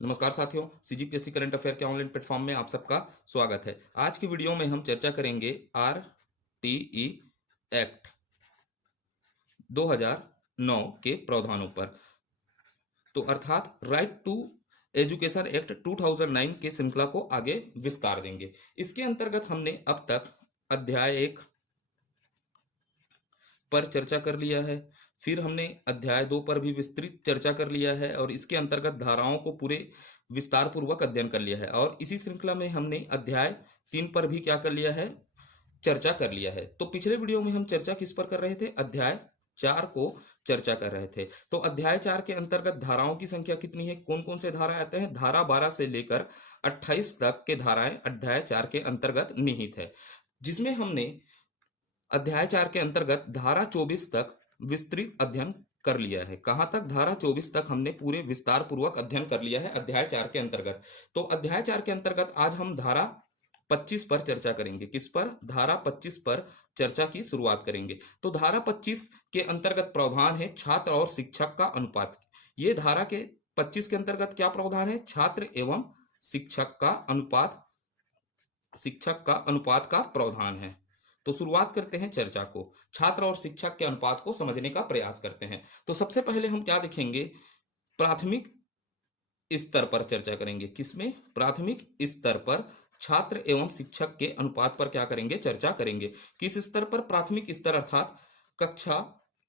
नमस्कार साथियों, CGPSC current affair के ऑनलाइन प्लेटफॉर्म में आप सबका स्वागत है। आज की वीडियो में हम चर्चा करेंगे आरटीई एक्ट 2009 के प्रावधानों पर। तो अर्थात राइट टू एजुकेशन एक्ट 2009 के श्रृंखला को आगे विस्तार देंगे। इसके अंतर्गत हमने अब तक अध्याय 1 पर चर्चा कर लिया है, फिर हमने अध्याय 2 पर भी विस्तृत चर्चा कर लिया है और इसके अंतर्गत धाराओं को पूरे विस्तार पूर्वक अध्ययन कर लिया है। और इसी श्रृंखला में हमने अध्याय 3 पर भी क्या कर लिया है, चर्चा कर लिया है। तो पिछले वीडियो में हम चर्चा किस पर कर रहे थे, अध्याय 4 को चर्चा कर रहे थे। तो अध्याय 4 के अंतर्गत धाराओं की संख्या कितनी है, कौन कौन से धाराएं आते हैं, धारा 12 से लेकर 28 तक के धाराएं अध्याय 4 के अंतर्गत निहित है, जिसमें हमने अध्याय 4 के अंतर्गत धारा 24 तक विस्तृत अध्ययन कर लिया है। कहां तक, धारा 24 तक हमने पूरे विस्तार पूर्वक अध्ययन कर लिया है अध्याय 4 के अंतर्गत। तो अध्याय 4 के अंतर्गत आज हम धारा 25 पर चर्चा करेंगे। किस पर, धारा 25 पर चर्चा की शुरुआत करेंगे। तो धारा 25 के अंतर्गत प्रावधान है छात्र और शिक्षक का अनुपात। ये धारा के 25 के अंतर्गत क्या प्रावधान है, छात्र एवं शिक्षक का अनुपात, शिक्षक का अनुपात का प्रावधान है। तो शुरुआत करते हैं चर्चा को, छात्र और शिक्षक के अनुपात को समझने का प्रयास करते हैं। तो सबसे पहले हम क्या देखेंगे, प्राथमिक स्तर पर चर्चा करेंगे। किसमें, प्राथमिक स्तर पर छात्र एवं शिक्षक के अनुपात पर क्या करेंगे, चर्चा करेंगे। किस स्तर पर, प्राथमिक स्तर अर्थात कक्षा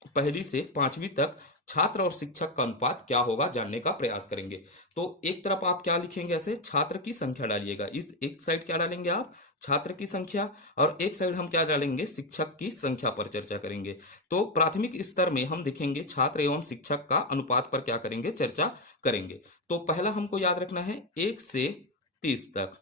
1 से 5वीं तक छात्र और शिक्षक का अनुपात क्या होगा जानने का प्रयास करेंगे। तो एक तरफ आप क्या लिखेंगे, ऐसे छात्र की संख्या डालिएगा, इस एक साइड क्या डालेंगे आप, छात्र की संख्या, और एक साइड हम क्या डालेंगे, शिक्षक की संख्या पर चर्चा करेंगे। तो प्राथमिक स्तर में हम देखेंगे छात्र एवं शिक्षक का अनुपात पर क्या करेंगे, चर्चा करेंगे। तो पहला हमको याद रखना है 1 से 30 तक,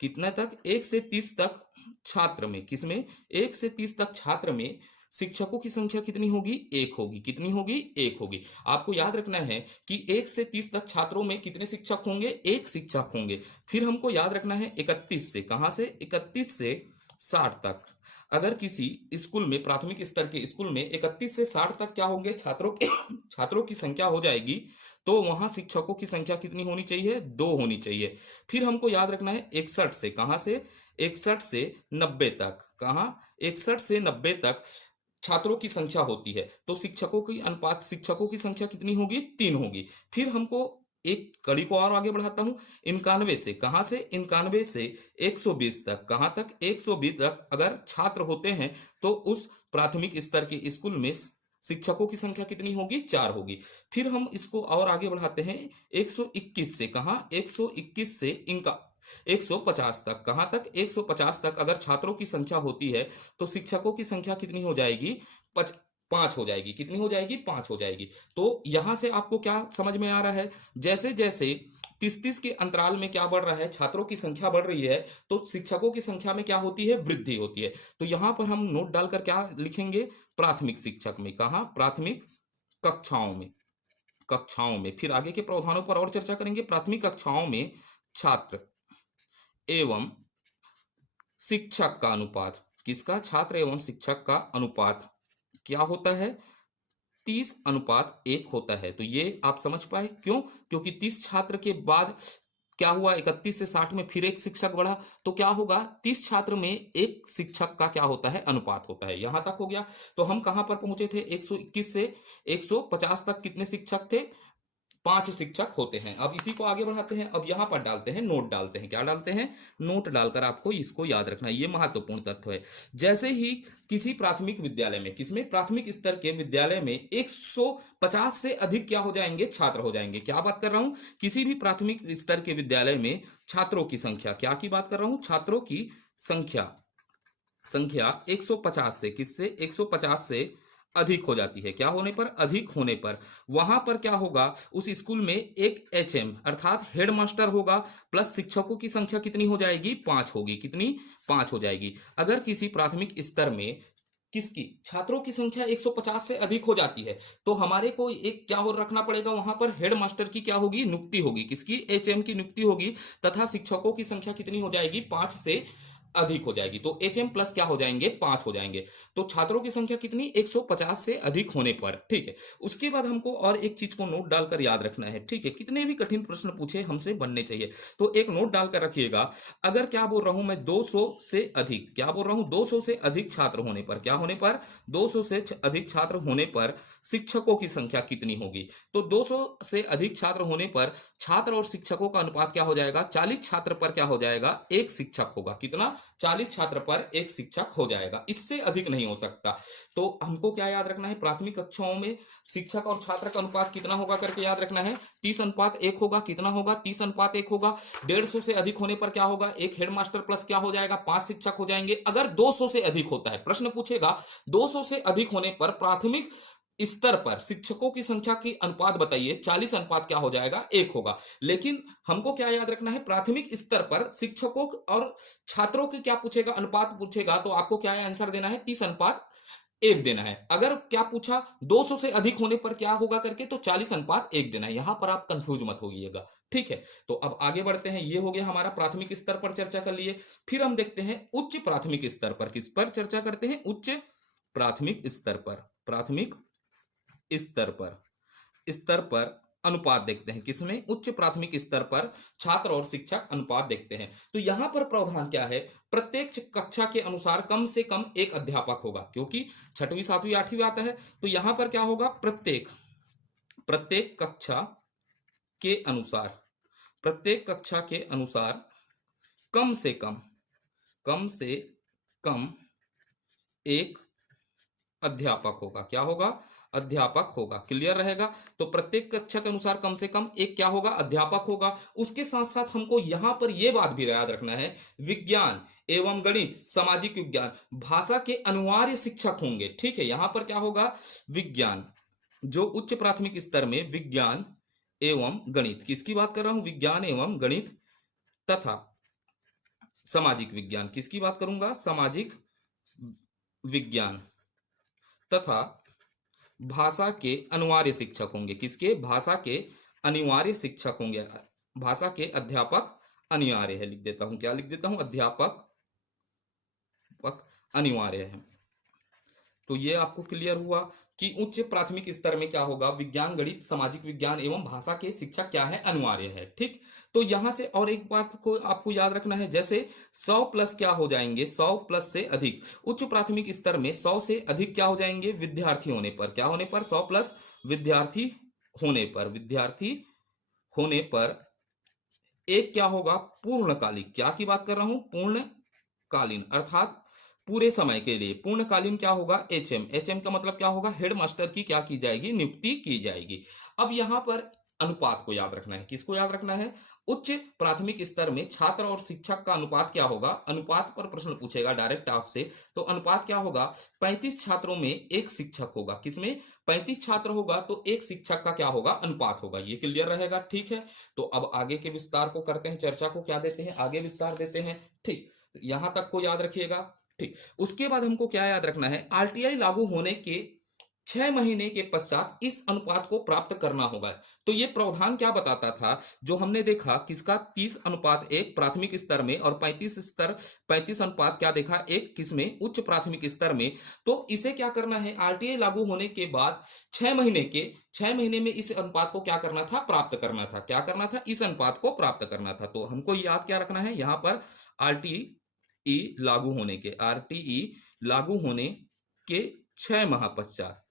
कितने तक, 1 से 30 तक छात्र में, किसमें, 1 से 30 तक छात्र में शिक्षकों की संख्या कितनी होगी, 1 होगी। कितनी होगी, 1 होगी। आपको याद रखना है कि 1 से 30 तक छात्रों में कितने शिक्षक होंगे, 1 शिक्षक होंगे। फिर हमको याद रखना है 31 से, कहां से, 31 से 60 तक। अगर किसी स्कूल में, प्राथमिक स्तर के स्कूल में 31 से 60 तक क्या होंगे, छात्रों की संख्या हो जाएगी, तो वहां शिक्षकों की संख्या कितनी होनी चाहिए, 2 होनी चाहिए। फिर हमको याद रखना है 61 से, कहां से, 61 से 90 तक, कहां, 61 से 90 तक छात्रों की संख्या होती है, तो शिक्षकों की अनुपात, शिक्षकों की संख्या कितनी होगी, 3 होगी। फिर हमको एक कड़ी को और आगे बढ़ाता हूं, 91 से, कहां से, 91 से 120 तक, कहां तक, 120 तक अगर छात्र होते हैं तो उस प्राथमिक स्तर के स्कूल में शिक्षकों की संख्या कितनी होगी, 4 होगी। फिर हम इसको और आगे बढ़ाते हैं 121 से, कहां, 121 से इनका 150 तक, कहां तक, 150 तक अगर छात्रों की संख्या होती है तो शिक्षकों की संख्या कितनी हो जाएगी, 5 हो जाएगी। कितनी हो जाएगी, 5 हो जाएगी। तो यहां से आपको क्या समझ में आ रहा है, जैसे जैसे 30-30 के अंतराल में क्या बढ़ रहा है, छात्रों की संख्या बढ़ रही है, तो शिक्षकों की संख्या में क्या होती है, वृद्धि होती है। तो यहां पर हम नोट डालकर क्या लिखेंगे, प्राथमिक शिक्षक में, कहा, प्राथमिक कक्षाओं में, कक्षाओं में। फिर आगे के प्रावधानों पर और चर्चा करेंगे। प्राथमिक कक्षाओं में छात्र एवं शिक्षक का अनुपात, किसका, छात्र एवं शिक्षक का अनुपात क्या होता है, 30:1 होता है। तो ये आप समझ पाए, क्यों, क्योंकि 30 छात्र के बाद क्या हुआ, 31 से 60 में फिर एक शिक्षक बढ़ा, तो क्या होगा, 30 छात्र में एक शिक्षक का क्या होता है, अनुपात होता है। यहां तक हो गया। तो हम कहां पर पहुंचे थे, 121 से 150 तक कितने शिक्षक थे, 5 शिक्षक होते हैं। अब इसी को आगे बढ़ाते हैं, अब यहां पर डालते हैं, नोट डालते हैं, क्या डालते हैं, नोट डालकर आपको इसको याद रखना है, ये महत्वपूर्ण तथ्य है। जैसे ही किसी प्राथमिक विद्यालय में, किसमें, प्राथमिक स्तर के विद्यालय में 150 से अधिक क्या हो जाएंगे, छात्र हो जाएंगे। क्या बात कर रहा हूं, किसी भी प्राथमिक स्तर के विद्यालय में छात्रों की संख्या, क्या की बात कर रहा हूं, छात्रों की संख्या, संख्या 150 से, किससे, 150 से अधिक हो जाती है। क्या होने पर, अधिक होने पर वहां पर क्या होगा, उस स्कूल में एक एचएम अर्थात हेड मास्टर होगा, प्लस शिक्षकों की संख्या कितनी हो जाएगी, 5 होगी। कितनी, 5 हो जाएगी। अगर किसी प्राथमिक स्तर में किसकी, छात्रों की संख्या 150 से अधिक हो जाती है, तो हमारे को एक क्या हो रखना पड़ेगा, वहां पर हेड मास्टर की क्या होगी, नियुक्ति होगी, किसकी, एचएम की नियुक्ति होगी, तथा शिक्षकों की संख्या कितनी हो जाएगी, 5 से अधिक हो जाएगी। तो एच एम प्लस क्या हो जाएंगे, 5 हो जाएंगे। तो छात्रों की संख्या कितनी, 150 से अधिक होने पर। ठीक है, उसके बाद हमको और एक चीज को नोट डालकर याद रखना है। ठीक है, कितने भी कठिन प्रश्न पूछे हमसे बनने चाहिए, तो एक नोट डालकर रखिएगा। अगर क्या बोल रहा हूं मैं, 200 से अधिक, क्या बोल रहा हूं, 200 से अधिक छात्र होने पर, क्या होने पर, 200 से अधिक छात्र होने पर शिक्षकों की संख्या कितनी होगी। तो 200 से अधिक छात्र होने पर छात्र और शिक्षकों का अनुपात क्या हो जाएगा, 40 छात्र पर क्या हो जाएगा, एक शिक्षक होगा। कितना, 40 छात्र पर एक शिक्षक हो जाएगा, इससे अधिक नहीं हो सकता। तो हमको क्या याद रखना है, प्राथमिक कक्षाओं में शिक्षक और छात्र का अनुपात कितना होगा करके याद रखना है, 30:1 होगा। कितना होगा, 30:1 होगा। 150 से अधिक होने पर क्या होगा, एक हेडमास्टर प्लस क्या हो जाएगा, 5 शिक्षक हो जाएंगे। अगर 200 से अधिक होता है, प्रश्न पूछेगा 200 से अधिक होने पर प्राथमिक स्तर पर शिक्षकों की संख्या की अनुपात बताइए, 40 अनुपात क्या हो जाएगा, 1 होगा। लेकिन हमको क्या याद रखना है, प्राथमिक स्तर पर शिक्षकों और छात्रों की क्या पूछेगा, अनुपात पूछेगा, तो आपको क्या आंसर देना है, 30:1 देना है। अगर क्या पूछा 200 से अधिक होने पर क्या होगा करके, तो 40:1 देना है। यहां पर आप कंफ्यूज मत होइएगा। ठीक है, तो अब आगे बढ़ते हैं। ये हो गया हमारा प्राथमिक स्तर पर चर्चा कर लिए। फिर हम देखते हैं उच्च प्राथमिक स्तर पर, किस पर चर्चा करते हैं, उच्च प्राथमिक स्तर पर। प्राथमिक स्तर पर अनुपात देखते हैं, किसमें, उच्च प्राथमिक स्तर पर छात्र और शिक्षक अनुपात देखते हैं। तो यहां पर प्रावधान क्या है, प्रत्येक कक्षा के अनुसार कम से कम एक अध्यापक होगा, क्योंकि छठवीं सातवीं आठवीं आता है। तो यहां पर क्या होगा, प्रत्येक प्रत्येक कक्षा के अनुसार प्रत्येक कक्षा के अनुसार कम से कम एक अध्यापक होगा। क्या होगा, अध्यापक होगा। क्लियर रहेगा। तो प्रत्येक कक्षा के अनुसार कम से कम एक क्या होगा, अध्यापक होगा। उसके साथ साथ हमको यहां पर यह बात भी याद रखना है, विज्ञान एवं गणित, सामाजिक विज्ञान, भाषा के अनिवार्य शिक्षक होंगे। ठीक है, यहां पर क्या होगा, विज्ञान, जो उच्च प्राथमिक स्तर में विज्ञान एवं गणित, किसकी बात कर रहा हूं, विज्ञान एवं गणित तथा सामाजिक विज्ञान, किसकी बात करूंगा, सामाजिक विज्ञान तथा भाषा के अनिवार्य शिक्षक होंगे। किसके, भाषा के अनिवार्य शिक्षक होंगे। भाषा के अध्यापक अनिवार्य है, लिख देता हूं, क्या लिख देता हूं, अध्यापक अनिवार्य है। तो ये आपको क्लियर हुआ कि उच्च प्राथमिक स्तर में क्या होगा, विज्ञान गणित सामाजिक विज्ञान एवं भाषा के शिक्षक क्या है, अनिवार्य है। ठीक, तो यहां से और एक बात को आपको याद रखना है, जैसे 100 प्लस क्या हो जाएंगे, 100 प्लस से अधिक, उच्च प्राथमिक स्तर में 100 से अधिक क्या हो जाएंगे, विद्यार्थी होने पर, क्या होने पर, 100 प्लस विद्यार्थी होने पर एक क्या होगा, पूर्णकालिक, क्या की बात कर रहा हूं, पूर्णकालीन, अर्थात पूरे समय के लिए। पूर्णकालीन क्या होगा, एचएम। एचएम का मतलब क्या होगा, हेडमास्टर की क्या की जाएगी, नियुक्ति की जाएगी। अब यहां पर अनुपात को याद रखना है, किसको याद रखना है, उच्च प्राथमिक स्तर में छात्र और शिक्षक का अनुपात क्या होगा। अनुपात पर प्रश्न पूछेगा डायरेक्ट आपसे, तो अनुपात क्या होगा, 35 छात्रों में एक शिक्षक होगा। किसमें, 35 छात्र होगा तो एक शिक्षक का क्या होगा, अनुपात होगा। ये क्लियर रहेगा। ठीक है, तो अब आगे के विस्तार को करते हैं, चर्चा को क्या देते हैं, आगे विस्तार देते हैं। ठीक, यहां तक को याद रखिएगा। ठीक, उसके बाद हमको क्या याद रखना है, आरटीआई लागू होने के 6 महीने के पश्चात इस अनुपात को प्राप्त करना होगा। तो ये प्रावधान क्या बताता था, जो हमने देखा किसका, 30:1 प्राथमिक स्तर में और 35 अनुपात क्या देखा, एक किसमें, उच्च प्राथमिक स्तर में। तो इसे क्या करना है, आरटीआई लागू होने के बाद 6 महीने में इस अनुपात को क्या करना था, प्राप्त करना था। क्या करना था, इस अनुपात को प्राप्त करना था। तो हमको याद क्या रखना है, यहां पर आरटीई लागू होने के 6 माह पश्चात,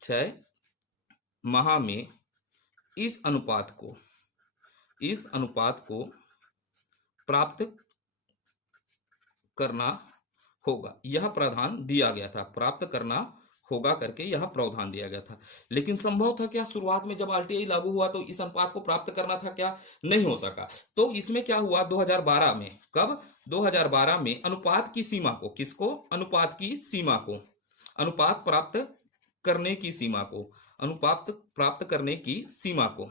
6 माह में इस अनुपात को प्राप्त करना होगा। यह प्रावधान दिया गया था, प्राप्त करना होगा करके यह प्रावधान दिया गया था। लेकिन संभव था क्या, शुरुआत में जब आरटीआई लागू हुआ तो इस अनुपात को प्राप्त करना था क्या, नहीं हो सका। तो इसमें क्या हुआ, 2012 में, कब, 2012 में अनुपात की सीमा को, किसको, अनुपात की सीमा को, अनुपात प्राप्त करने की सीमा को, अनुपात प्राप्त करने की सीमा को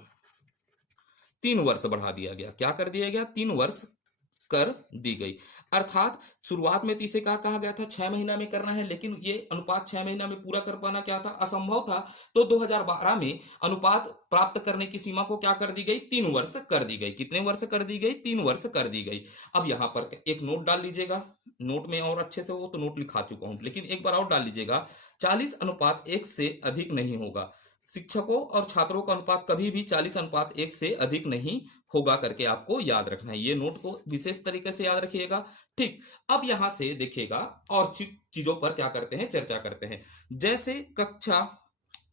3 वर्ष बढ़ा दिया गया। क्या कर दिया गया, 3 वर्ष कर दी गई। अर्थात शुरुआत में तो इसे क्या कहा गया था, 6 महीना में करना है, लेकिन ये अनुपात 6 महीना में पूरा कर पाना क्या था, असंभव था। तो 2012 में अनुपात प्राप्त करने की सीमा को क्या कर दी गई, 3 वर्ष कर दी गई। कितने वर्ष कर दी गई, 3 वर्ष कर दी गई। अब यहां पर एक नोट डाल लीजिएगा, नोट में और अच्छे से, वो तो नोट लिखा चुका हूं, लेकिन एक बार और डाल लीजिएगा, 40:1 से अधिक नहीं होगा। शिक्षकों और छात्रों का अनुपात कभी भी 40:1 से अधिक नहीं होगा करके आपको याद रखना है। ये नोट को विशेष तरीके से याद रखिएगा। ठीक, अब यहां से देखिएगा और चीजों पर क्या करते हैं, चर्चा करते हैं। जैसे कक्षा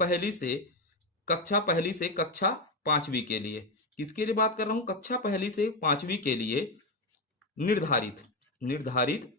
पहली से कक्षा 5वीं के लिए, किसके लिए बात कर रहा हूं, कक्षा पहली से 5वीं के लिए निर्धारित निर्धारित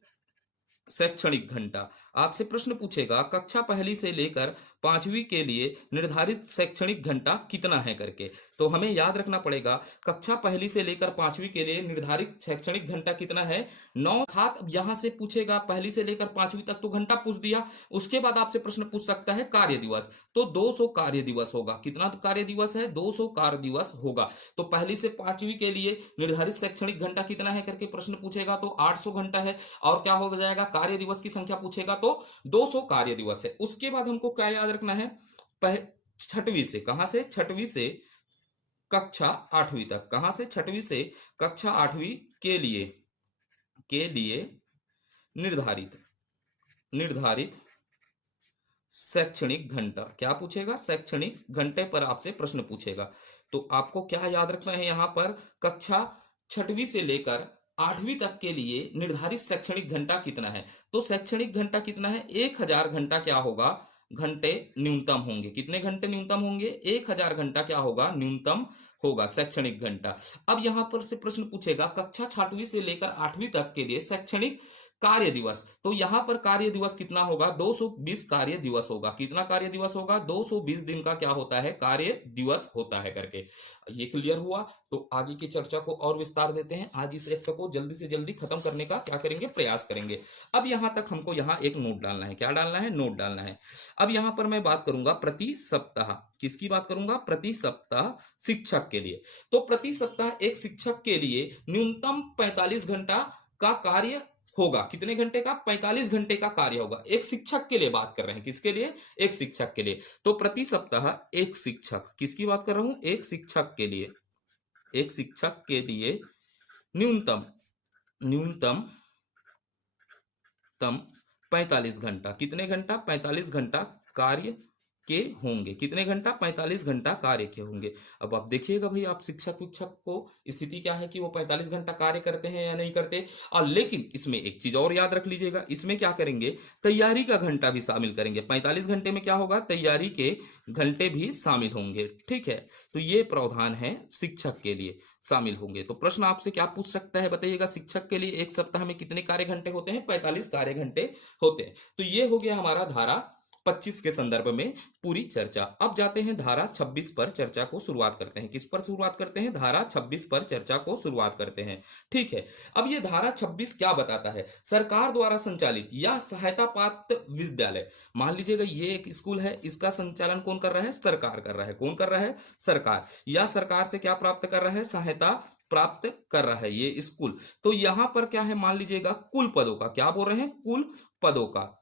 शैक्षणिक घंटा। आपसे प्रश्न पूछेगा कक्षा पहली से लेकर 5वीं के लिए निर्धारित शैक्षणिक घंटा कितना है करके। तो हमें याद रखना पड़ेगा कक्षा पहली से लेकर 5वीं के लिए निर्धारित शैक्षणिक घंटा कितना है, 9। अर्थात यहां से पूछेगा पहली से लेकर 5वीं तक तो घंटा पूछ दिया, उसके बाद आपसे प्रश्न पूछ सकता है कार्य दिवस, तो 200 कार्य दिवस होगा। कितना कार्य दिवस है, 200 कार्य दिवस होगा। तो पहली से 5वीं के लिए निर्धारित शैक्षणिक घंटा कितना है करके प्रश्न पूछेगा तो 800 घंटा है। और क्या हो जाएगा, कार्य दिवस की संख्या पूछेगा तो 200 कार्य दिवस है। उसके बाद हमको क्या याद रखना है, छठवीं से, कहां से, छठवीं से कक्षा 8वीं तक, कहां से, छठवीं से कक्षा 8वीं के लिए निर्धारित निर्धारित शैक्षणिक घंटा। क्या पूछेगा, शैक्षणिक घंटे पर आपसे प्रश्न पूछेगा। तो आपको क्या याद रखना है, यहां पर कक्षा 6वीं से लेकर 8वीं तक के लिए निर्धारित शैक्षणिक घंटा कितना है। तो शैक्षणिक घंटा कितना है, 1000 घंटा क्या होगा, घंटे न्यूनतम होंगे। कितने घंटे न्यूनतम होंगे, 1000 घंटा क्या होगा, न्यूनतम होगा शैक्षणिक घंटा। अब यहां पर से प्रश्न पूछेगा कक्षा 6वीं से लेकर 8वीं तक के लिए शैक्षणिक कार्य दिवस। तो यहां पर कार्य दिवस कितना होगा, 220 कार्य दिवस होगा। कितना कार्य दिवस होगा, 220 दिन का क्या होता है, कार्य दिवस होता है करके। ये क्लियर हुआ। तो आगे की चर्चा को और विस्तार देते हैं। आज इस लेक्चर को जल्दी से जल्दी खत्म करने का क्या करेंगे, प्रयास करेंगे। अब यहां तक हमको यहां एक नोट डालना है। क्या डालना है, नोट डालना है। अब यहां पर मैं बात करूंगा प्रति सप्ताह, किसकी बात करूंगा, प्रति सप्ताह शिक्षक के लिए। तो प्रति सप्ताह एक शिक्षक के लिए न्यूनतम 45 घंटा का कार्य होगा। कितने घंटे का, 45 घंटे का कार्य होगा। एक शिक्षक के लिए बात कर रहे हैं, किसके लिए, एक शिक्षक के लिए। तो प्रति सप्ताह एक शिक्षक, किसकी बात कर रहा हूं, एक शिक्षक के लिए, एक शिक्षक के लिए न्यूनतम न्यूनतम तम 45 घंटा, कितने घंटा, 45 घंटा कार्य के होंगे। कितने घंटा, 45 घंटा कार्य के होंगे। अब आप देखिएगा भाई, आप शिक्षक विक्षक को स्थिति क्या है कि वो 45 घंटा कार्य करते हैं या नहीं करते। और लेकिन इसमें एक चीज और याद रख लीजिएगा, इसमें क्या करेंगे, तैयारी का घंटा भी शामिल करेंगे। 45 घंटे में क्या होगा, तैयारी के घंटे भी शामिल होंगे। ठीक है, तो ये प्रावधान है शिक्षक के लिए शामिल होंगे। तो प्रश्न आपसे क्या पूछ सकता है, बताइएगा, शिक्षक के लिए एक सप्ताह में कितने कार्य घंटे होते हैं, 45 कार्य घंटे होते हैं। तो ये हो गया हमारा धारा 25 के संदर्भ में पूरी चर्चा। अब जाते हैं धारा 26 पर चर्चा को शुरुआत करते हैं। किस पर शुरुआत करते हैं, धारा 26 पर चर्चा को शुरुआत करते हैं। ठीक है, अब ये धारा 26 क्या बताता है, सरकार द्वारा संचालित या सहायता प्राप्त विद्यालय। मान लीजिएगा ये एक स्कूल है, इसका संचालन कौन कर रहा है, सरकार कर रहा है। कौन कर रहा है, सरकार। या सरकार से क्या प्राप्त कर रहा है, सहायता प्राप्त कर रहा है ये स्कूल। तो यहां पर क्या है, मान लीजिएगा कुल पदों का, क्या बोल रहे हैं, कुल पदों का,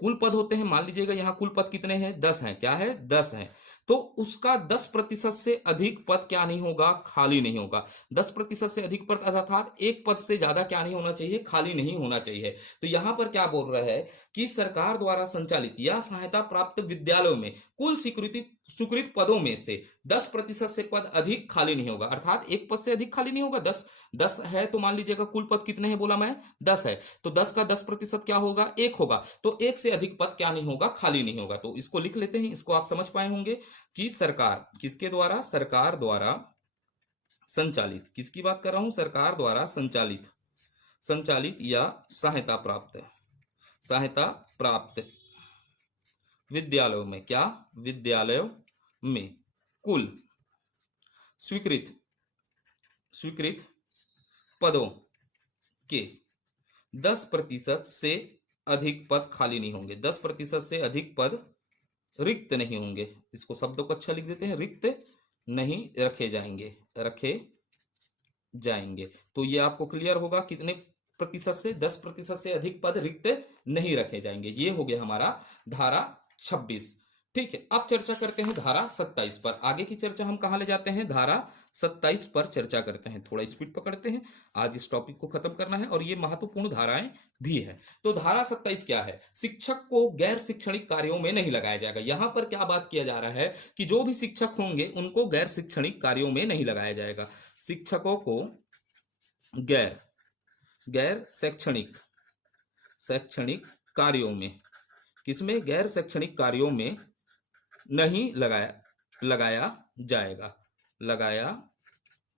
कुल पद होते हैं। मान लीजिएगा यहाँ कुल पद कितने हैं, 10 हैं। क्या है, 10 हैं। तो उसका 10% से अधिक पद क्या नहीं होगा, खाली नहीं होगा। 10% से अधिक पद अर्थात एक पद से ज्यादा क्या नहीं होना चाहिए, खाली नहीं होना चाहिए। तो यहां पर क्या बोल रहा है कि सरकार द्वारा संचालित या सहायता प्राप्त विद्यालयों में कुल स्वीकृत पदों में से 10% से पद अधिक खाली नहीं होगा। अर्थात एक पद से अधिक खाली नहीं होगा। 10 है तो मान लीजिएगा कुल पद कितने हैं, बोला मैं 10 है, तो 10 का 10% क्या होगा, 1 होगा। तो 1 से अधिक पद क्या नहीं होगा, खाली नहीं होगा। तो इसको लिख लेते हैं, इसको आप समझ पाए होंगे कि सरकार, किसके द्वारा, सरकार द्वारा संचालित, किसकी बात कर रहा हूं, सरकार द्वारा संचालित या सहायता प्राप्त विद्यालयों में, क्या, विद्यालयों में कुल स्वीकृत पदों के 10% से अधिक पद खाली नहीं होंगे। 10% से अधिक पद रिक्त नहीं होंगे। इसको शब्दों को अच्छा लिख देते हैं, रिक्त नहीं रखे जाएंगे। तो ये आपको क्लियर होगा, कितने प्रतिशत से, 10% से अधिक पद रिक्त नहीं रखे जाएंगे। ये हो गया हमारा धारा 26। ठीक है, अब चर्चा करते हैं धारा 27 पर। आगे की चर्चा हम कहाँ ले जाते हैं, धारा 27 पर चर्चा करते हैं। थोड़ा स्पीड पकड़ते हैं, आज इस टॉपिक को खत्म करना है और ये महत्वपूर्ण धाराएं भी है। तो धारा 27 क्या है, शिक्षक को गैर शैक्षणिक कार्यों में नहीं लगाया जाएगा। यहां पर क्या बात किया जा रहा है कि जो भी शिक्षक होंगे उनको गैर शैक्षणिक कार्यों में नहीं लगाया जाएगा। शिक्षकों को गैर गैर शैक्षणिक शैक्षणिक कार्यों में, किसमें, गैर शैक्षणिक कार्यों में नहीं लगाया लगाया जाएगा, लगाया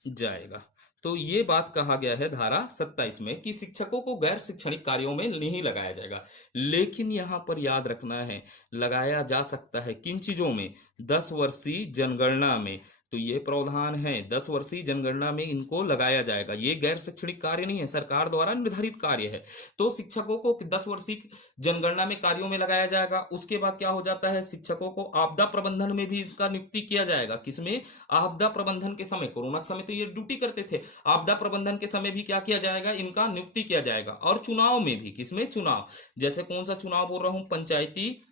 जाएगा। तो ये बात कहा गया है धारा 27 में कि शिक्षकों को गैर शैक्षणिक कार्यों में नहीं लगाया जाएगा। लेकिन यहां पर याद रखना है, लगाया जा सकता है किन चीजों में, 10 वर्षीय जनगणना में। तो ये प्रावधान है, 10 वर्षीय जनगणना में इनको लगाया जाएगा। ये गैर शैक्षणिक कार्य नहीं है, सरकार द्वारा निर्धारित कार्य है। तो शिक्षकों को 10 वर्षीय जनगणना में कार्यों में लगाया जाएगा। उसके बाद क्या हो जाता है, शिक्षकों को आपदा प्रबंधन में भी इसका नियुक्ति किया जाएगा। किसमें, आपदा प्रबंधन के समय, कोरोना के समय तो ये ड्यूटी करते थे, आपदा प्रबंधन के समय भी क्या किया जाएगा, इनका नियुक्ति किया जाएगा। और चुनाव में भी, किसमें, चुनाव, जैसे कौन सा चुनाव बोल रहा हूं, पंचायती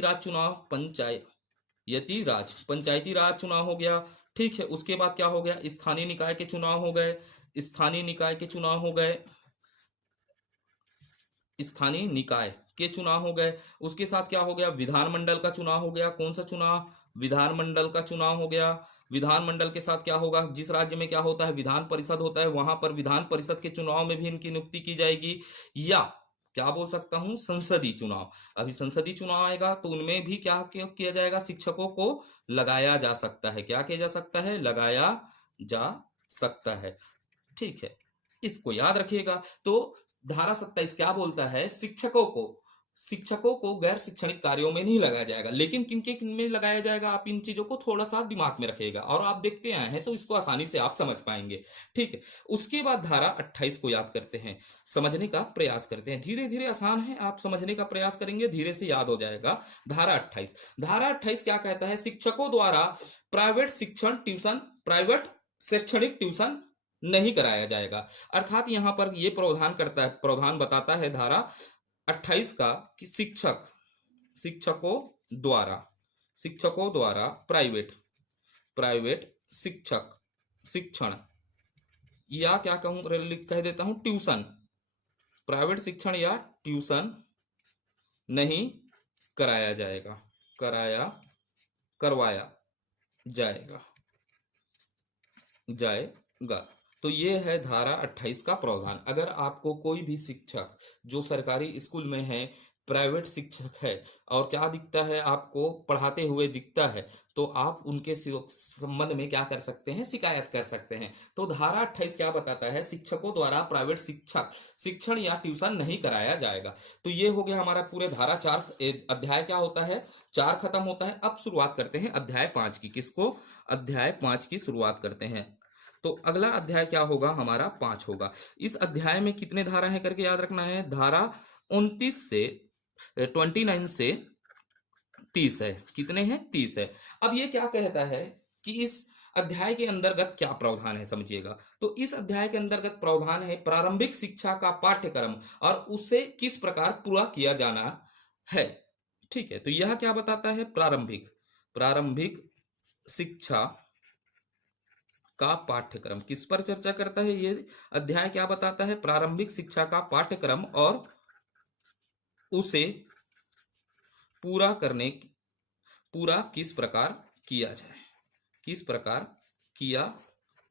राज चुनाव, पंचायती राज चुनाव हो गया। ठीक है, उसके बाद क्या हो गया, स्थानीय निकाय के चुनाव हो गए, स्थानीय निकाय के चुनाव हो गए, स्थानीय निकाय के चुनाव हो गए। उसके साथ क्या हो गया, विधानमंडल का चुनाव हो गया। कौन सा चुनाव, विधानमंडल का चुनाव हो गया। विधानमंडल के साथ क्या होगा, जिस राज्य में क्या होता है, विधान परिषद होता है, वहां पर विधान परिषद के चुनाव में भी इनकी नियुक्ति की जाएगी। या क्या बोल सकता हूं, संसदीय चुनाव। अभी संसदीय चुनाव आएगा तो उनमें भी क्या किया जाएगा, शिक्षकों को लगाया जा सकता है। क्या किया जा सकता है, लगाया जा सकता है। ठीक है, इसको याद रखिएगा। तो धारा 27 क्या बोलता है, शिक्षकों को गैर शैक्षणिक कार्यों में नहीं लगाया जाएगा। लेकिन किन में लगाया जाएगा, आप इन चीजों को थोड़ा सा दिमाग में रखिएगा, और आप देखते आए हैं तो इसको आसानी से आप समझ पाएंगे। ठीक है, उसके बाद धारा 28 को याद करते हैं, समझने का प्रयास करते हैं। धीरे धीरे आसान है, आप समझने का प्रयास करेंगे, धीरे से याद हो जाएगा। धारा 28 क्या कहता है, शिक्षकों द्वारा प्राइवेट शैक्षणिक ट्यूशन नहीं कराया जाएगा। अर्थात यहां पर यह प्रावधान बताता है धारा 28 का कि शिक्षकों द्वारा प्राइवेट शिक्षण, या क्या कहूं, कह देता हूं ट्यूशन, प्राइवेट शिक्षण या ट्यूशन नहीं करवाया जाएगा। तो ये है धारा 28 का प्रावधान। अगर आपको कोई भी शिक्षक जो सरकारी स्कूल में है, प्राइवेट शिक्षक है, और क्या दिखता है, आपको पढ़ाते हुए दिखता है, तो आप उनके संबंध में क्या कर सकते हैं, शिकायत कर सकते हैं। तो धारा 28 क्या बताता है, शिक्षकों द्वारा प्राइवेट शिक्षण या ट्यूशन नहीं कराया जाएगा। तो ये हो गया हमारा पूरे धारा 4 अध्याय क्या होता है, 4 खत्म होता है। अब शुरुआत करते हैं अध्याय 5 की। किसको, अध्याय 5 की शुरुआत करते हैं। तो अगला अध्याय क्या होगा, हमारा 5 होगा। इस अध्याय में कितने धारा है करके याद रखना है, धारा 29 से 30 है। कितने हैं, 30 है। अब ये क्या कहता है कि इस अध्याय के अंतर्गत क्या प्रावधान है, समझिएगा। तो इस अध्याय के अंतर्गत प्रावधान है प्रारंभिक शिक्षा का पाठ्यक्रम और उसे किस प्रकार पूरा किया जाना है। ठीक है, तो यह क्या बताता है, प्रारंभिक शिक्षा का पाठ्यक्रम किस पर चर्चा करता है। ये अध्याय क्या बताता है, प्रारंभिक शिक्षा का पाठ्यक्रम और उसे पूरा किस प्रकार किया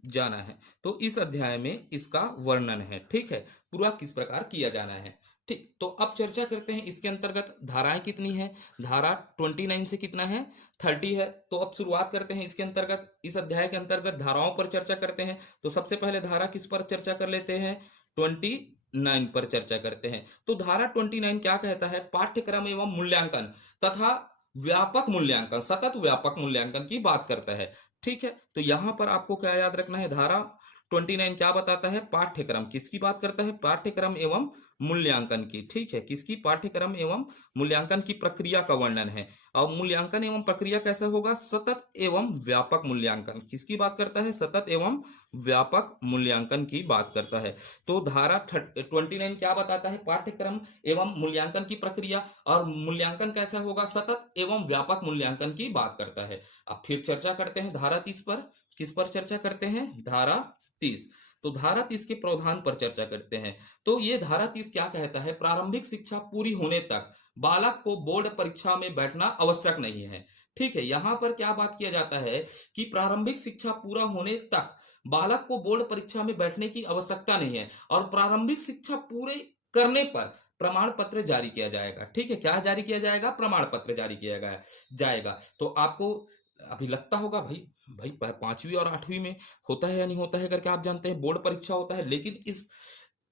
जाना है। तो इस अध्याय में इसका वर्णन है। ठीक है, पूरा किस प्रकार किया जाना है। ठीक, तो अब चर्चा करते हैं इसके अंतर्गत धाराएं कितनी है। धारा 29 से कितना है, 30 है। तो अब शुरुआत करते हैं इसके अंतर्गत, इस अध्याय के अंतर्गत धाराओं पर चर्चा करते हैं। तो सबसे पहले धारा किस पर चर्चा कर लेते हैं, 29 पर चर्चा करते हैं। तो धारा 29 क्या कहता है, पाठ्यक्रम एवं मूल्यांकन तथा व्यापक मूल्यांकन, सतत व्यापक मूल्यांकन की बात करता है। ठीक है, तो यहां पर आपको क्या याद रखना है, धारा 29 क्या बताता है, पाठ्यक्रम किसकी बात करता है, पाठ्यक्रम एवं मूल्यांकन की, ठीक है, किसकी, पाठ्यक्रम एवं मूल्यांकन की प्रक्रिया का वर्णन है। और मूल्यांकन एवं प्रक्रिया कैसा होगा, सतत एवं व्यापक मूल्यांकन, किसकी बात करता है, सतत एवं व्यापक मूल्यांकन की बात करता है। तो धारा 29 क्या बताता है, पाठ्यक्रम एवं मूल्यांकन की प्रक्रिया और मूल्यांकन कैसा होगा, सतत एवं व्यापक मूल्यांकन की बात करता है। अब फिर चर्चा करते हैं धारा 30 पर। किस पर चर्चा करते हैं, धारा 30। तो धारा 30 के प्रावधान पर चर्चा करते हैं। तो ये धारा 30 क्या कहता है, प्रारंभिक शिक्षा पूरी होने तक बालक को बोर्ड परीक्षा में बैठना आवश्यक नहीं है। ठीक है, यहां पर क्या बात किया जाता है कि प्रारंभिक शिक्षा पूरा होने तक बालक को बोर्ड परीक्षा में बैठने की आवश्यकता नहीं है, और प्रारंभिक शिक्षा पूरे करने पर प्रमाण पत्र जारी किया जाएगा। ठीक है, क्या जारी किया जाएगा, प्रमाण पत्र जारी किया जाएगा। तो आपको अभी लगता होगा भाई भाई 5वीं और 8वीं में होता है या नहीं होता है करके, आप जानते हैं बोर्ड परीक्षा होता है, लेकिन इस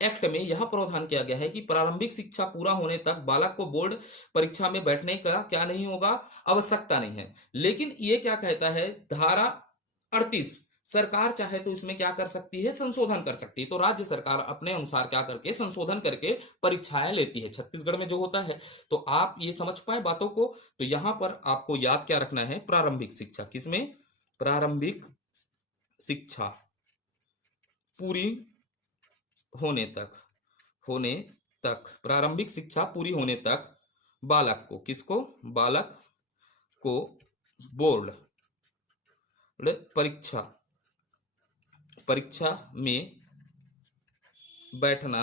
एक्ट में यह प्रावधान किया गया है कि प्रारंभिक शिक्षा पूरा होने तक बालक को बोर्ड परीक्षा में बैठने का क्या नहीं होगा, आवश्यकता नहीं है। लेकिन ये क्या कहता है, धारा 38, सरकार चाहे तो इसमें क्या कर सकती है, संशोधन कर सकती है। तो राज्य सरकार अपने अनुसार क्या करके संशोधन करके परीक्षाएं लेती है, छत्तीसगढ़ में जो होता है। तो आप ये समझ पाए बातों को। तो यहां पर आपको याद क्या रखना है, प्रारंभिक शिक्षा, किसमें, प्रारंभिक शिक्षा पूरी होने तक प्रारंभिक शिक्षा पूरी होने तक बालक को, किसको, बालक को बोर्ड परीक्षा में बैठना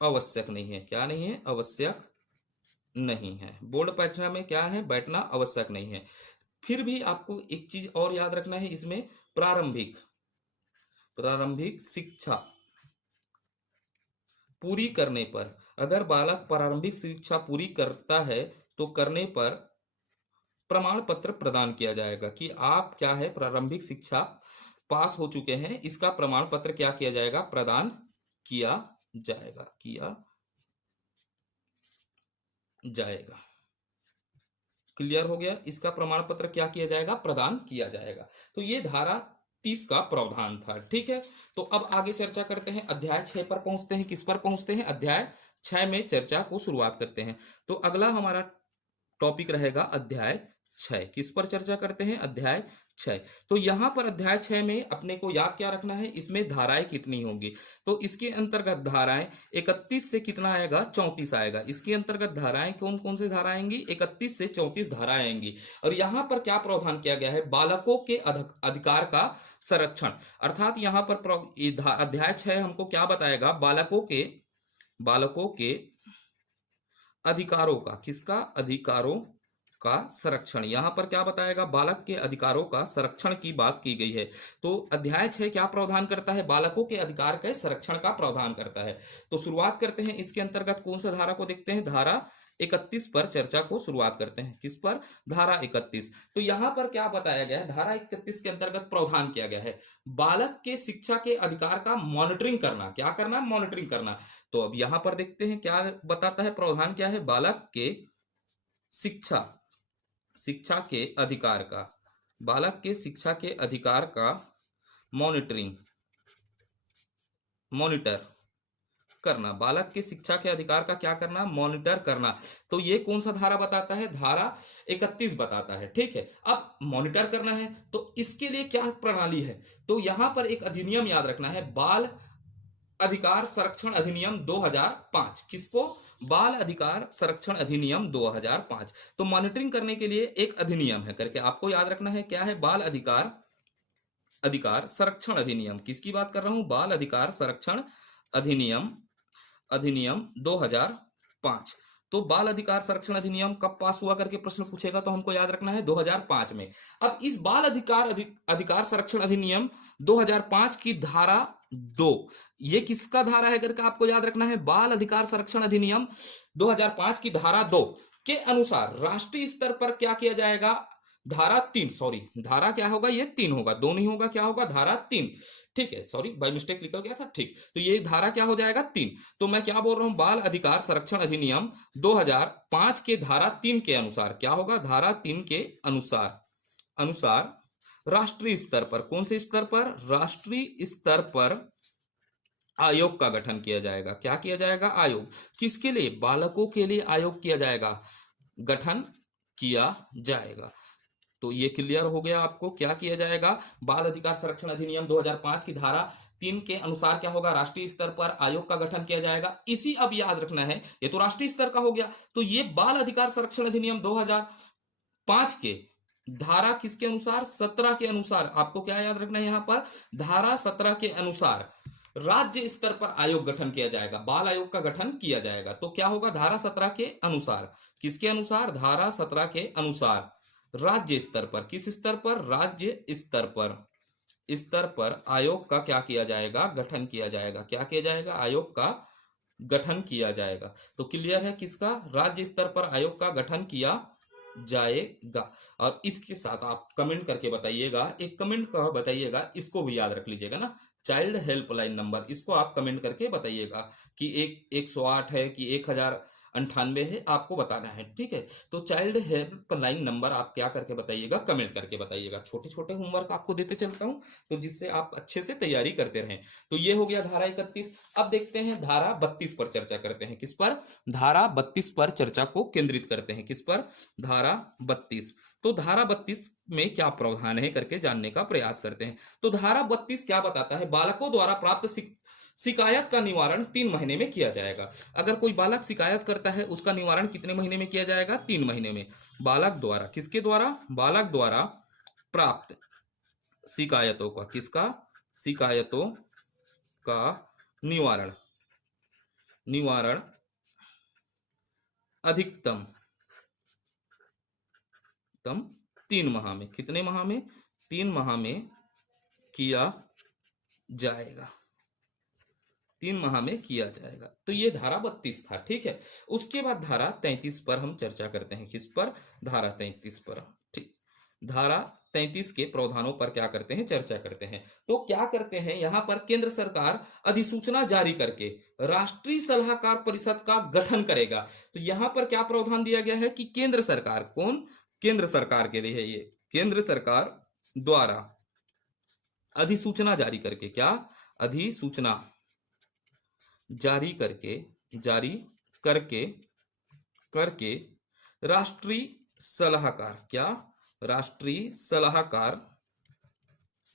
आवश्यक नहीं है। क्या नहीं है, आवश्यक नहीं है। बोर्ड परीक्षा में क्या है, बैठना आवश्यक नहीं है। फिर भी आपको एक चीज और याद रखना है इसमें, प्रारंभिक शिक्षा पूरी करने पर, अगर बालक प्रारंभिक शिक्षा पूरी करता है तो करने पर प्रमाण पत्र प्रदान किया जाएगा कि आप क्या है, प्रारंभिक शिक्षा पास हो चुके हैं, इसका प्रमाण पत्र क्या किया जाएगा, प्रदान किया जाएगा। क्लियर हो गया, इसका प्रमाण पत्र क्या किया जाएगा, प्रदान किया जाएगा। तो ये धारा 30 का प्रावधान था। ठीक है, तो अब आगे चर्चा करते हैं, अध्याय 6 पर पहुंचते हैं। किस पर पहुंचते हैं, अध्याय 6 में चर्चा को शुरुआत करते हैं। तो अगला हमारा टॉपिक रहेगा अध्याय 6। किस पर चर्चा करते हैं, अध्याय 6। तो यहां पर अध्याय 6 में अपने को याद क्या रखना है, इसमें धाराएं कितनी होंगी। तो इसके अंतर्गत धाराएं 31 से कितना आएगा, 34 आएगा। इसके अंतर्गत धाराएं कौन कौन से धारा आएंगी, 31 से 34 धाराएं आएंगी। और यहां पर क्या प्रावधान किया गया है, बालकों के अधिकार का संरक्षण। अर्थात यहां पर अध्याय 6 हमको क्या बताएगा, बालकों के अधिकारों का, किसका, अधिकारों का संरक्षण। यहां पर क्या बताएगा, बालक के अधिकारों का संरक्षण की बात की गई है। तो अध्याय 6 क्या प्रावधान करता है, बालकों के अधिकार के संरक्षण का प्रावधान करता है। तो शुरुआत करते हैं, इसके अंतर्गत कौन सा धारा को देखते हैं, धारा 31 पर चर्चा को शुरुआत करते हैं। किस पर, धारा 31। तो यहां पर क्या बताया गया है, धारा 31 के अंतर्गत प्रावधान किया गया है, बालक के शिक्षा के अधिकार का मॉनिटरिंग करना। क्या करना, मॉनिटरिंग करना। तो अब यहां पर देखते हैं क्या बताता है, प्रावधान क्या है, बालक के शिक्षा के अधिकार का, बालक के शिक्षा के अधिकार का मॉनिटर करना, बालक के शिक्षा के अधिकार का क्या करना, मॉनिटर करना। तो ये कौन सा धारा बताता है, धारा 31 बताता है। ठीक है, अब मॉनिटर करना है तो इसके लिए क्या प्रणाली है, तो यहां पर एक अधिनियम याद रखना है, बाल अधिकार संरक्षण अधिनियम 2005। किसको, बाल अधिकार संरक्षण अधिनियम 2005। तो मॉनिटरिंग करने के लिए एक अधिनियम है करके आपको याद रखना है, क्या है, बाल अधिकार संरक्षण अधिनियम। किसकी बात कर रहा हूं, बाल अधिकार संरक्षण अधिनियम 2005। तो बाल अधिकार संरक्षण अधिनियम कब पास हुआ करके प्रश्न पूछेगा तो हमको याद रखना है 2005 में। अब इस बाल अधिकार संरक्षण अधिनियम 2005 की धारा 2, ये किसका धारा है करके आपको याद रखना है, बाल अधिकार संरक्षण अधिनियम 2005 की धारा 2 के अनुसार राष्ट्रीय स्तर पर क्या किया जाएगा, धारा 3, सॉरी धारा क्या होगा, ये 3 होगा, 2 नहीं होगा, क्या होगा, धारा 3। ठीक है, सॉरी बाय मिस्टेक निकल गया था। ठीक, तो ये धारा क्या हो जाएगा, 3। तो मैं क्या बोल रहा हूं, बाल अधिकार संरक्षण अधिनियम 2005 के धारा 3 के अनुसार क्या होगा, धारा 3 के अनुसार राष्ट्रीय स्तर पर, कौन से स्तर पर, राष्ट्रीय स्तर पर आयोग का गठन किया जाएगा। क्या किया जाएगा? आयोग। किसके लिए? बालकों के लिए आयोग किया जाएगा, गठन किया जाएगा। तो ये क्लियर हो गया आपको क्या किया जाएगा। बाल अधिकार संरक्षण अधिनियम 2005 की धारा 3 के अनुसार क्या होगा, राष्ट्रीय स्तर पर आयोग का गठन किया जाएगा। इसी, अब याद रखना है, ये तो राष्ट्रीय स्तर का हो गया, तो ये बाल अधिकार संरक्षण अधिनियम 2005 के धारा किसके अनुसार, 17 के अनुसार, आपको क्या याद रखना है यहां पर, धारा 17 के अनुसार राज्य स्तर पर आयोग गठन किया जाएगा, बाल आयोग का गठन किया जाएगा। तो क्या होगा, धारा 17 के अनुसार, किसके अनुसार, धारा 17 के अनुसार राज्य स्तर पर, किस स्तर पर, राज्य स्तर पर आयोग का क्या किया जाएगा, गठन किया जाएगा। क्या किया जाएगा, आयोग का गठन किया जाएगा। तो क्लियर है किसका, राज्य स्तर पर आयोग का गठन किया जाएगा। और इसके साथ आप कमेंट करके बताइएगा, एक कमेंट का बताइएगा, इसको भी याद रख लीजिएगा ना, चाइल्ड हेल्पलाइन नंबर, इसको आप कमेंट करके बताइएगा कि 108 है कि 1098 है, आपको बताना है, ठीक है। तो चाइल्ड हेल्पलाइन नंबर आप क्या करके बताइएगा, कमेंट करके बताइएगा। छोटे छोटे होमवर्क आपको देते चलता हूं, तो जिससे आप अच्छे से तैयारी करते रहें। तो ये हो गया धारा 31। अब देखते हैं धारा 32 पर चर्चा करते हैं। किस पर, धारा 32 पर चर्चा को केंद्रित करते हैं। किस पर, धारा 32। तो धारा 32 में क्या प्रावधान है करके जानने का प्रयास करते हैं। तो धारा 32 क्या बताता है, बालकों द्वारा प्राप्त शिकायत का निवारण 3 महीने में किया जाएगा। अगर कोई बालक शिकायत करता है, उसका निवारण कितने महीने में किया जाएगा, 3 महीने में। बालक द्वारा, किसके द्वारा, बालक द्वारा प्राप्त शिकायतों का, किसका, शिकायतों का निवारण अधिकतम 3 माह में, कितने माह में, 3 माह में किया जाएगा, 3 माह में किया जाएगा। तो ये धारा 32 था, ठीक है। उसके बाद धारा 33 पर हम चर्चा करते हैं। किस पर, धारा 33 पर, ठीक। धारा 33 के प्रावधानों पर क्या करते हैं, चर्चा करते हैं। तो क्या करते हैं यहां पर, केंद्र सरकार अधिसूचना जारी करके राष्ट्रीय सलाहकार परिषद का गठन करेगा। तो यहां पर क्या प्रावधान दिया गया है कि केंद्र सरकार, कौन, केंद्र सरकार के लिए है ये, केंद्र सरकार द्वारा अधिसूचना जारी करके, क्या, अधिसूचना जारी करके राष्ट्रीय सलाहकार, क्या, राष्ट्रीय सलाहकार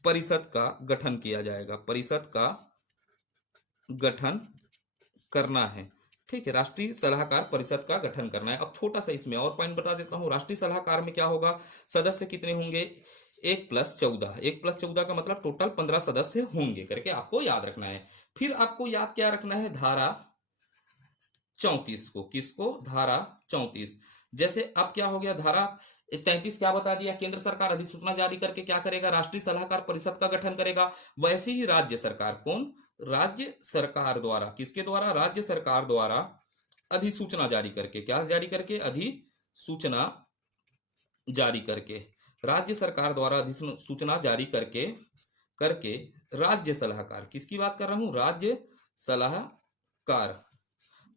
परिषद का गठन किया जाएगा, परिषद का गठन करना है, ठीक है। राष्ट्रीय सलाहकार परिषद का गठन करना है। अब छोटा सा इसमें और पॉइंट बता देता हूं, राष्ट्रीय सलाहकार में क्या होगा, सदस्य कितने होंगे, 1+14, 1+14 का मतलब टोटल 15 सदस्य होंगे करके आपको याद रखना है। फिर आपको याद क्या रखना है, धारा 34 को, किसको, धारा 34। जैसे अब क्या हो गया, धारा 33 क्या बता दिया, केंद्र सरकार अधिसूचना जारी करके क्या करेगा, राष्ट्रीय सलाहकार परिषद का गठन करेगा। वैसे ही राज्य सरकार, कौन, राज्य सरकार द्वारा, किसके द्वारा, राज्य सरकार द्वारा अधिसूचना जारी करके, क्या जारी करके, अधिसूचना जारी करके, राज्य सरकार द्वारा अधिसूचना जारी करके राज्य सलाहकार, किसकी बात कर रहा हूं, राज्य सलाहकार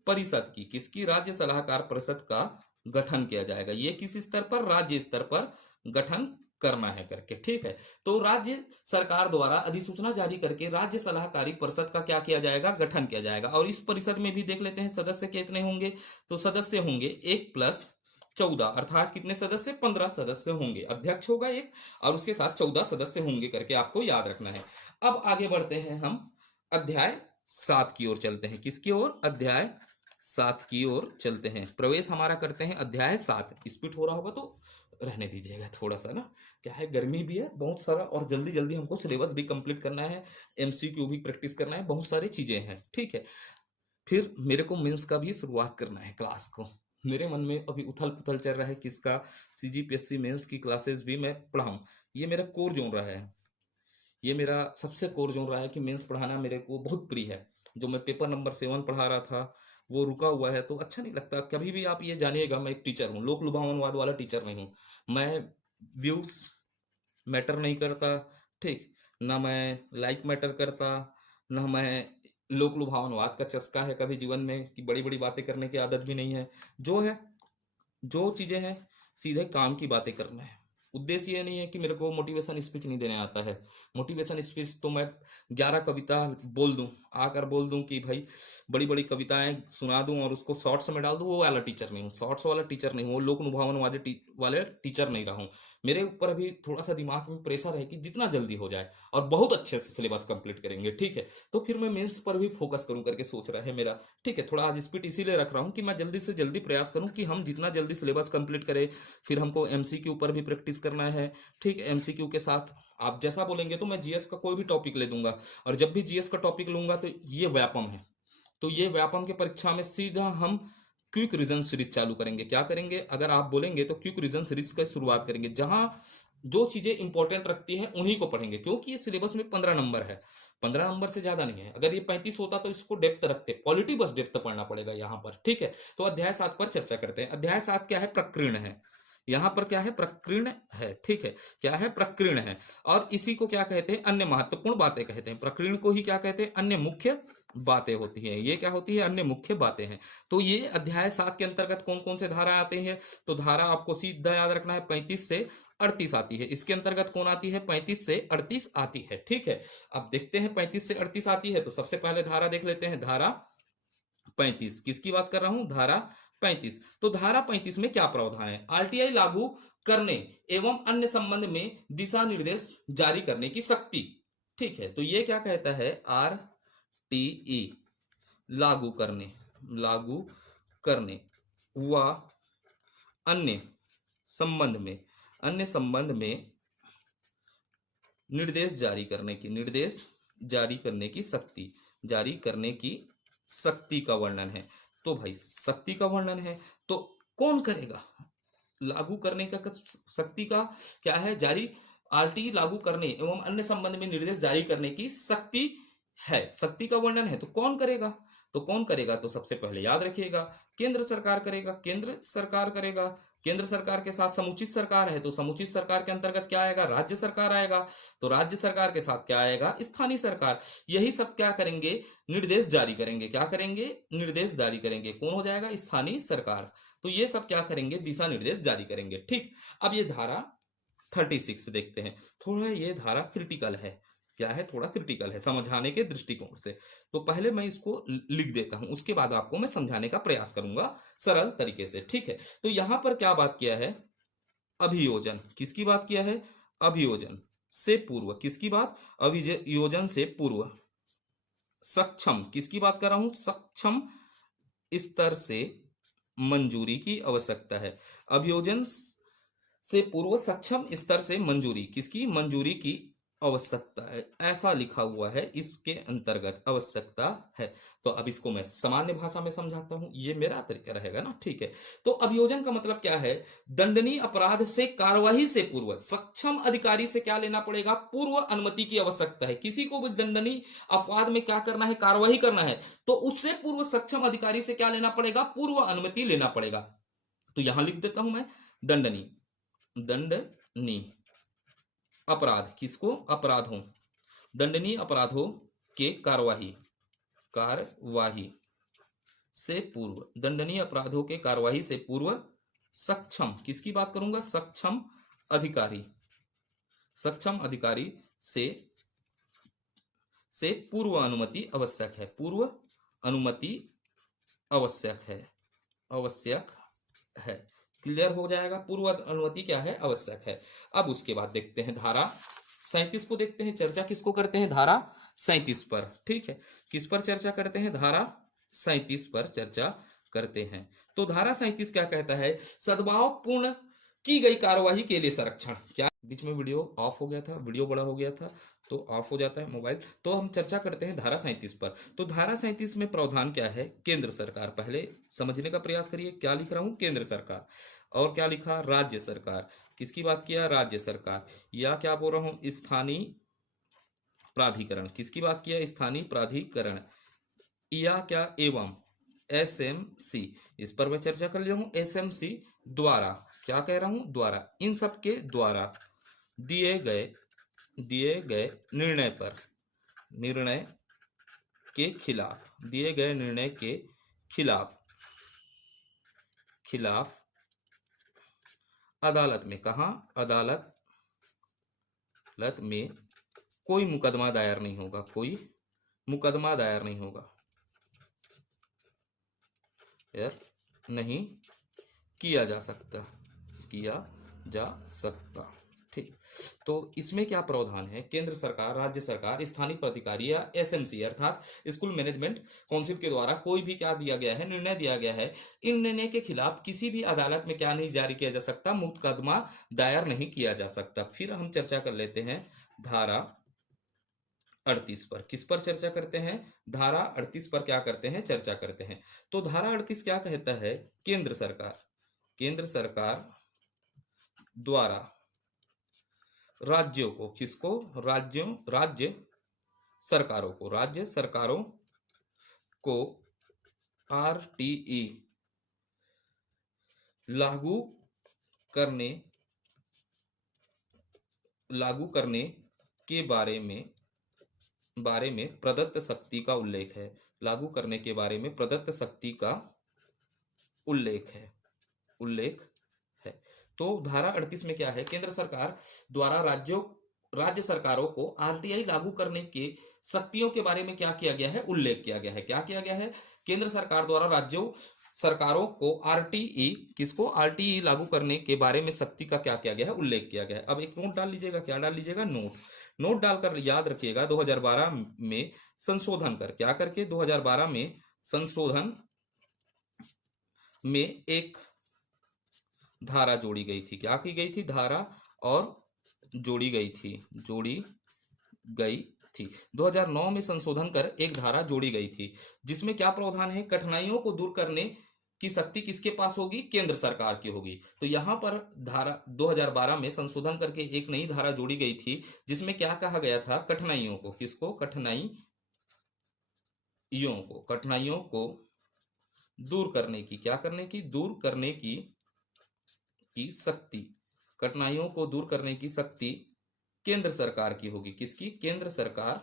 परिषद की, किसकी, राज्य सलाहकार परिषद का गठन किया जाएगा। ये किस स्तर पर, राज्य स्तर पर गठन करना है करके, ठीक है। तो राज्य सरकार द्वारा अधिसूचना जारी करके राज्य सलाहकारी परिषद का क्या किया जाएगा, गठन किया जाएगा। और इस परिषद में भी देख लेते हैं सदस्य कितने होंगे। तो सदस्य होंगे 1+14, अर्थात कितने सदस्य, 15 सदस्य होंगे। अध्यक्ष होगा एक, और उसके साथ 14 सदस्य होंगे करके आपको याद रखना है। अब आगे बढ़ते हैं हम, अध्याय 7 की ओर चलते हैं। किसकी ओर, अध्याय 7 की ओर चलते हैं। प्रवेश हमारा करते हैं अध्याय 7। स्पीड हो रहा होगा तो रहने दीजिएगा थोड़ा सा ना, क्या है, गर्मी भी है बहुत सारा, और जल्दी जल्दी हमको सिलेबस भी कंप्लीट करना है, एमसीक्यू भी प्रैक्टिस करना है, बहुत सारी चीजें हैं, ठीक है। फिर मेरे को मेंस का भी शुरुआत करना है क्लास को। मेरे मन में अभी उथल पुथल चल रहा है किसका, सीजीपीएससी मेंस की क्लासेस भी मैं पढ़ाऊं। ये मेरा कोर जोन रहा है, ये मेरा सबसे कोर जोन रहा है कि मेंस पढ़ाना मेरे को बहुत प्रिय है। जो मैं पेपर नंबर 7 पढ़ा रहा था वो रुका हुआ है, तो अच्छा नहीं लगता। कभी भी आप ये जानिएगा, मैं एक टीचर हूँ, लोक लुभावनवाद वाला टीचर नहीं हूँ मैं। व्यूज मैटर नहीं करता, ठीक ना, मैं लाइक मैटर करता ना, मैं लोक लुभावनवाद का चस्का है कभी जीवन में कि बड़ी बड़ी बातें करने की आदत भी नहीं है। जो है, जो चीजें हैं, सीधे काम की बातें करना है, उद्देश्य ये नहीं है कि मेरे को मोटिवेशन स्पीच नहीं देने आता है। मोटिवेशन स्पीच तो मैं 11 कविता बोल दूं, आकर बोल दूं कि भाई बड़ी बड़ी कविताएं सुना दूं और उसको शॉर्ट्स में डाल दूं, वो वाला टीचर नहीं हूँ, शॉर्ट्स वाला टीचर नहीं हूँ, वो लोक लुभावन वाले टीचर नहीं रहा हूँ। मेरे ऊपर अभी थोड़ा सा दिमाग में प्रेशर है कि जितना जल्दी हो जाए और बहुत अच्छे से सिलेबस कंप्लीट करेंगे, ठीक है। तो फिर मैं मेंस पर भी फोकस करूं करके सोच रहा है मेरा, ठीक है। थोड़ा आज स्पीड इसीलिए रख रहा हूँ कि मैं जल्दी से जल्दी प्रयास करूं कि हम जितना जल्दी सिलेबस कंप्लीट करें। फिर हमको एमसीक्यू पर भी प्रैक्टिस करना है, ठीक है। एमसीक्यू के साथ आप जैसा बोलेंगे तो मैं जीएस का कोई भी टॉपिक ले दूंगा, और जब भी जीएस का टॉपिक लूंगा तो ये व्यापम है, तो ये व्यापम के परीक्षा में सीधा हम क्विक रीजन सीरीज चालू करेंगे। क्या करेंगे, अगर आप बोलेंगे तो क्विक रीजन सीरीज का शुरुआत करेंगे, जहां जो चीजें इंपॉर्टेंट रखती हैं उन्हीं को पढ़ेंगे, क्योंकि ये सिलेबस में 15 नंबर है, 15 नंबर से ज्यादा नहीं है। अगर ये 35 होता तो इसको डेप्थ रखते, पॉलिटी बस डेप्थ पढ़ना पड़ेगा यहाँ पर, ठीक है। तो अध्याय 7 पर चर्चा करते हैं। अध्याय 7 क्या है, प्रकीर्ण है। यहाँ पर क्या है, प्रकीर्ण है, ठीक है। क्या है, प्रकीर्ण है। और इसी को क्या कहते हैं, अन्य महत्वपूर्ण बातें कहते हैं। प्रकीर्ण को ही क्या कहते हैं, अन्य मुख्य बातें होती हैं। ये क्या होती है, अन्य मुख्य बातें हैं। तो ये अध्याय 7 के अंतर्गत कौन कौन से धारा आते हैं, तो धारा आपको सीधा याद रखना है 35 से 38 आती है। इसके अंतर्गत कौन आती है, 35 से 38 आती है, ठीक है। अब देखते हैं 35 से 38 आती है, तो सबसे पहले धारा देख लेते हैं। धारा 35 किसकी बात कर रहा हूं, धारा 35। तो धारा 35 में क्या प्रावधान है, आरटीआई लागू करने एवं अन्य संबंध में दिशा निर्देश जारी करने की शक्ति, ठीक है। तो ये क्या कहता है, आरटीई लागू करने, लागू करने व अन्य संबंध में, अन्य संबंध में निर्देश जारी करने की, निर्देश जारी करने की शक्ति, जारी करने की शक्ति का वर्णन है। तो भाई शक्ति का वर्णन है तो कौन करेगा, लागू करने का शक्ति का क्या है, जारी, आरटी लागू करने एवं अन्य संबंध में निर्देश जारी करने की शक्ति है, शक्ति का वर्णन है। तो कौन करेगा, तो कौन करेगा, तो सबसे पहले याद रखिएगा केंद्र सरकार करेगा, केंद्र सरकार करेगा। केंद्र सरकार के साथ समुचित सरकार है, तो समुचित सरकार के अंतर्गत क्या आएगा, राज्य सरकार आएगा। तो राज्य सरकार के साथ क्या आएगा, स्थानीय सरकार। यही सब क्या करेंगे, निर्देश जारी करेंगे। क्या करेंगे, निर्देश जारी करेंगे। कौन हो जाएगा, स्थानीय सरकार। तो ये सब क्या करेंगे, दिशा निर्देश जारी करेंगे, ठीक। अब ये धारा 36 देखते हैं। थोड़ा ये धारा क्रिटिकल है, क्या है, थोड़ा क्रिटिकल है समझाने के दृष्टिकोण से। तो पहले मैं इसको लिख देता हूं, उसके बाद आपको मैं समझाने का प्रयास करूंगा सरल तरीके से, ठीक है। तो यहां पर क्या बात किया है, अभियोजन, किसकी बात किया है, अभियोजन से पूर्व, किसकी बात, अभियोजन से पूर्व सक्षम, किसकी बात कर रहा हूं, सक्षम स्तर से मंजूरी की आवश्यकता है। अभियोजन से पूर्व सक्षम स्तर से मंजूरी, किसकी, मंजूरी की आवश्यकता है, ऐसा लिखा हुआ है इसके अंतर्गत, आवश्यकता है। तो अब इसको मैं सामान्य भाषा में समझाता हूं, ये मेरा तरीका रहेगा ना, ठीक है। तो अभियोजन का मतलब क्या है, दंडनीय अपराध से कार्यवाही से पूर्व सक्षम अधिकारी से क्या लेना पड़ेगा, पूर्व अनुमति की आवश्यकता है। किसी को भी दंडनीय अपराध में क्या करना है, कार्यवाही करना है, तो उससे पूर्व सक्षम अधिकारी से क्या लेना पड़ेगा, पूर्व अनुमति लेना पड़ेगा। तो यहां लिख देता हूं मैं, दंडनीय, दंडनीय अपराध, किसको, अपराधों, दंडनीय अपराधों के कार्यवाही, कार्यवाही से पूर्व, दंडनीय अपराधों के कार्यवाही से पूर्व सक्षम, किसकी बात करूंगा, सक्षम अधिकारी, सक्षम अधिकारी से पूर्व अनुमति आवश्यक है, पूर्व अनुमति आवश्यक है, आवश्यक है। क्लियर हो जाएगा, पूर्व अनुमति क्या है, आवश्यक है। अब उसके बाद देखते हैं धारा 37 को देखते हैं, चर्चा किसको करते हैं, धारा 37 पर, ठीक है। किस पर चर्चा करते हैं, धारा 37 पर चर्चा करते हैं। तो धारा 37 क्या कहता है, सद्भाव पूर्ण की गई कार्यवाही के लिए संरक्षण, क्या, बीच में वीडियो ऑफ हो गया था, वीडियो बड़ा हो गया था तो ऑफ हो जाता है मोबाइल। तो हम चर्चा करते हैं धारा 37 पर। तो धारा 37 में प्रावधान क्या है, केंद्र सरकार, पहले समझने का प्रयास करिए क्या लिख रहा हूं, केंद्र सरकार, और क्या लिखा, राज्य सरकार, किसकी बात किया, राज्य सरकार, या क्या बोल रहा हूं, स्थानीय प्राधिकरण, किसकी बात किया, स्थानीय प्राधिकरण, या क्या, एवं एसएमसी, इस पर मैं चर्चा कर लिया हूं, एसएमसी द्वारा, क्या कह रहा हूं, द्वारा, इन सब के द्वारा दिए गए निर्णय पर, निर्णय के खिलाफ, दिए गए निर्णय के खिलाफ अदालत में, कहाँ, अदालत में कोई मुकदमा दायर नहीं होगा, कोई मुकदमा दायर नहीं होगा, यार नहीं किया जा सकता, किया जा सकता। ठीक, तो इसमें क्या प्रावधान है? केंद्र सरकार, राज्य सरकार, स्थानीय प्राधिकारी या एसएमसी अर्थात स्कूल मैनेजमेंट काउंसिल के द्वारा कोई भी क्या दिया गया है, निर्णय दिया गया है, इन निर्णय के खिलाफ किसी भी अदालत में क्या नहीं जारी किया जा सकता, मुकदमा दायर नहीं किया जा सकता। फिर हम चर्चा कर लेते हैं धारा 38 पर। किस पर चर्चा करते हैं? धारा 38 पर क्या करते हैं? चर्चा करते हैं। तो धारा 38 क्या कहता है? केंद्र सरकार, केंद्र सरकार द्वारा राज्यों को, किसको? राज्यों, राज्य सरकारों को, राज्य सरकारों को आरटीई लागू करने, लागू करने के बारे में प्रदत्त शक्ति का उल्लेख है, लागू करने के बारे में प्रदत्त शक्ति का उल्लेख है, उल्लेख है। तो धारा 38 में क्या है? केंद्र सरकार द्वारा राज्य सरकारों को आरटीआई लागू करने के शक्तियों के बारे में क्या किया गया है? उल्लेख किया गया है। क्या किया गया है? केंद्र सरकार द्वारा राज्यों सरकारों को आरटीई, किसको? आरटीई लागू करने के बारे में शक्ति का क्या किया गया है? उल्लेख किया गया है। अब एक नोट डाल लीजिएगा, क्या डाल लीजिएगा? नोट डालकर याद रखिएगा 2012 में संशोधन कर, क्या करके? 2012 में संशोधन में एक धारा जोड़ी गई थी। क्या की गई थी? धारा और जोड़ी गई थी, जोड़ी गई थी। 2009 में संशोधन कर एक धारा जोड़ी गई थी, जिसमें क्या प्रावधान है? कठिनाइयों को दूर करने की शक्ति किसके पास होगी? केंद्र सरकार की होगी। तो यहां पर धारा 2012 में संशोधन करके एक नई धारा जोड़ी गई थी, जिसमें क्या कहा गया था? कठिनाइयों को, किसको? कठिनाइयों को दूर करने की, क्या करने की? दूर करने की शक्ति, कठिनाइयों को दूर करने की शक्ति केंद्र सरकार की होगी। किसकी? केंद्र सरकार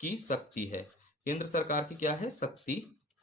की शक्ति है, केंद्र सरकार की क्या है? शक्ति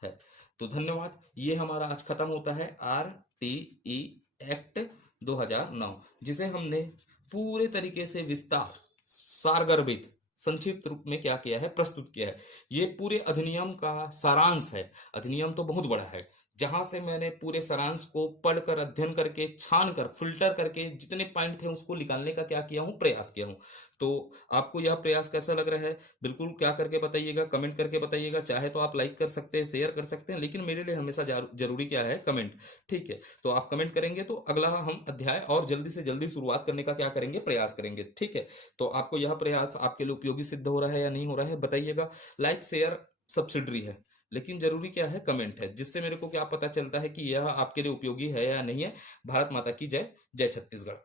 है। तो धन्यवाद, ये हमारा आज खत्म होता है आरटीई एक्ट 2009, जिसे हमने पूरे तरीके से विस्तार, सारगर्भित, संक्षिप्त रूप में क्या किया है? प्रस्तुत किया है। ये पूरे अधिनियम का सारांश है। अधिनियम तो बहुत बड़ा है, जहां से मैंने पूरे सारांश को पढ़कर, अध्ययन करके, छान कर, फिल्टर करके जितने पॉइंट थे उसको निकालने का क्या किया हूं? प्रयास किया हूं। तो आपको यह प्रयास कैसा लग रहा है? बिल्कुल क्या करके बताइएगा, कमेंट करके बताइएगा। चाहे तो आप लाइक कर सकते हैं, शेयर कर सकते हैं, लेकिन मेरे लिए हमेशा जरूरी क्या है? कमेंट। ठीक है, तो आप कमेंट करेंगे तो अगला हम अध्याय और जल्दी से जल्दी शुरुआत करने का क्या करेंगे? प्रयास करेंगे। ठीक है, तो आपको यह प्रयास आपके लिए उपयोगी सिद्ध हो रहा है या नहीं हो रहा है? बताइएगा। लाइक शेयर सब्सिडरी है, लेकिन जरूरी क्या है? कमेंट है, जिससे मेरे को क्या पता चलता है कि यह आपके लिए उपयोगी है या नहीं है। भारत माता की जय। जय छत्तीसगढ़।